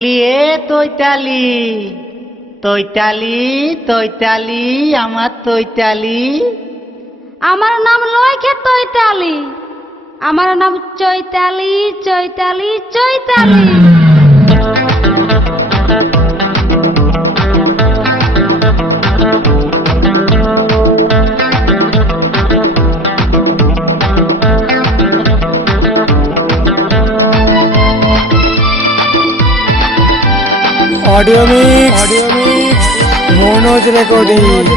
লিয়ে তৈতালি তৈতালি তৈতালি আমার তৈতালি। আমার নাম লয়খে তৈতালি, আমার নাম চৈতালি চৈতালি চৈতালি। ऑडियो मिक्स मोनोज रिकॉर्डिंग।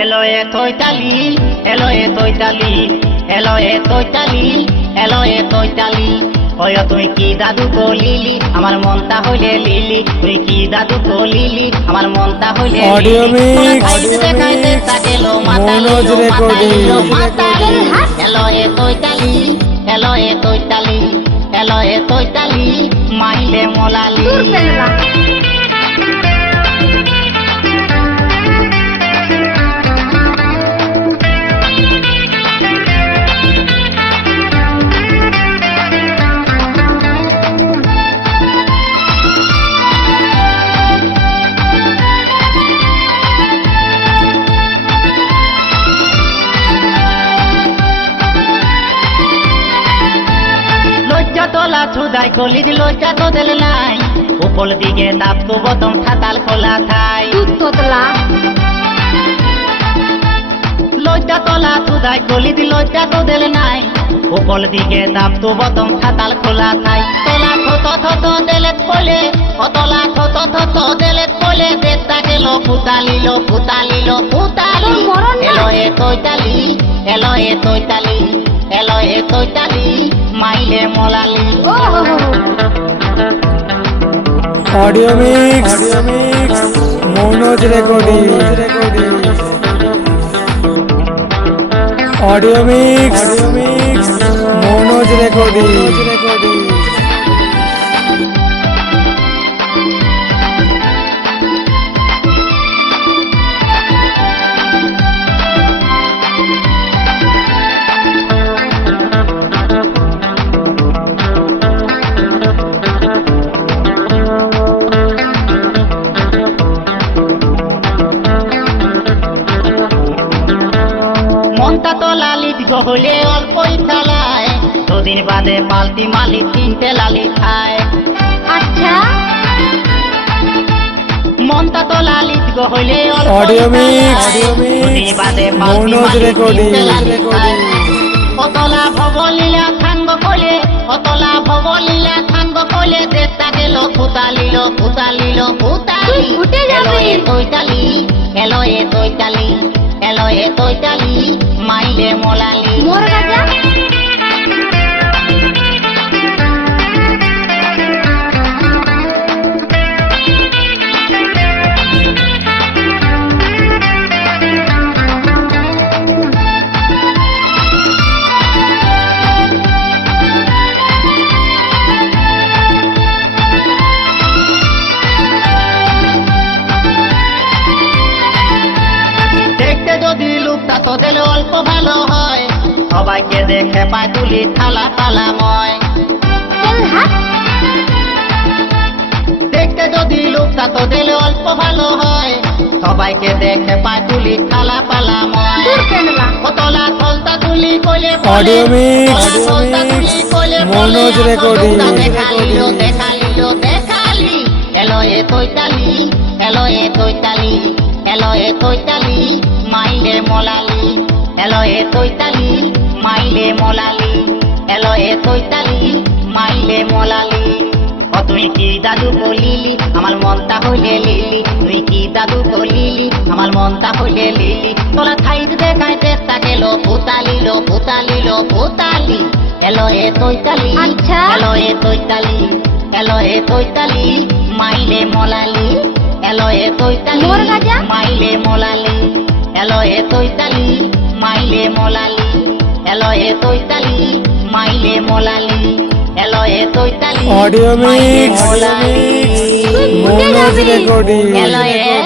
এলো এ তৈতালি এলো এ তৈতালি এলো এ তৈতালি এলো এ তৈতালি। ওই তুই কি দাদু কলিলি আমার মনটা হইলে লিলি, তুই কি দাদু কলিলি আমার মনটা হইলে ऑडियो मिक्स মোনোজ রেকর্ডিং। এলো এ তৈতালি এলো এ তৈতালি এলো এ তৈতালি মাইলে মোলালি। তোলা ছুদাই কলি দিল তো দিল নাই, উপর দিকে তাপ তো বতম খাতাল খোলা থাই। তোতলা লজ্জা তোলা ছুদাই কলি দিল তো দিল নাই, উপর দিকে তাপ তো বতম খাতাল খোলা থাই। তোলা থত থত দেলেত কোলে ও তোলা থত থত দেলেত কোলে দেশটা গেল ফুতালিল ফুতালিল ফুতালি। এলো এ তৈতালি এলো এ তৈতালি এলো এ তৈতালি মাইলে মোলালি। ऑडियो मिक्स मोनोज रिकॉर्डिंग। ऑडियो मिक्स मोनोज रिकॉर्डिंग। মনটা তো লালিত গহলে অল্পই চালায়, দুদিন বাদে পাল্টি মালি তিনটে লালি খায়। আচ্ছা মনটা তো লালিত গহলে ऑडियो मिक्स দুদিন বাদে পাল্টি मोनोज মালি रिकॉर्डिंग। তিনটে লালি খায়। অতলা ভবলীলা থানব কোলে অতলা ভবলীলা থানব কোলে দেশটা গেল ফুতালিল ফুতালিল ফুতালি। তুই ফুটে এলো যাবি। এ তৈতালি এলো এ তৈতালি এলো এ তৈতালি মাইলে মোলালি। মোর গাজা দেখতে যদি লুকটা তো দিলে অল্প ভালো হয়, সবাইকে দেখে পায় তুলি থালা তালাময়। দেখতে যদি লুকটা তো দিলে অল্প ভালো হয়, সবাইকে দেখে পায় তুলি থালা পালাময়। কতলা থলতা তুলি কোলে ऑडियो मिक्स मोनोज रिकॉर्डिंग। দেখালিল দেখালিল দেখালি। এলো এ তৈতালি এলো এ তৈতালি এলো এ তৈতালি মাইলে মোলালি। এলো এ তৈতালি মাইলে মোলালি এলো এ তৈতালি মাইলে মোলালি। ও তুই কি দাদু কলিলি আমার মনটা হইলে লিলি, তুই কি দাদু কলিলি আমার মনটা হইলে লিলি। তোলা থাইত দেখায় চেষ্টা গেল ফুতালিল ফুতালিল ফুতালি। এলো এ তৈতালি আচ্ছা। এলো এ তৈতালি এলো এ তৈতালি মাইলে মোলালি। এলো এ তৈতালি মোর গাজা। মাইলে মোলালি এলো এ তৈতালি মাইলে মোলালি এলো এ তৈতালি মাইলে মোলালি এলো এ চৈতালি অডিও মাইলে মিক্স মোলালি মনোজ রেকর্ডিং এলো এ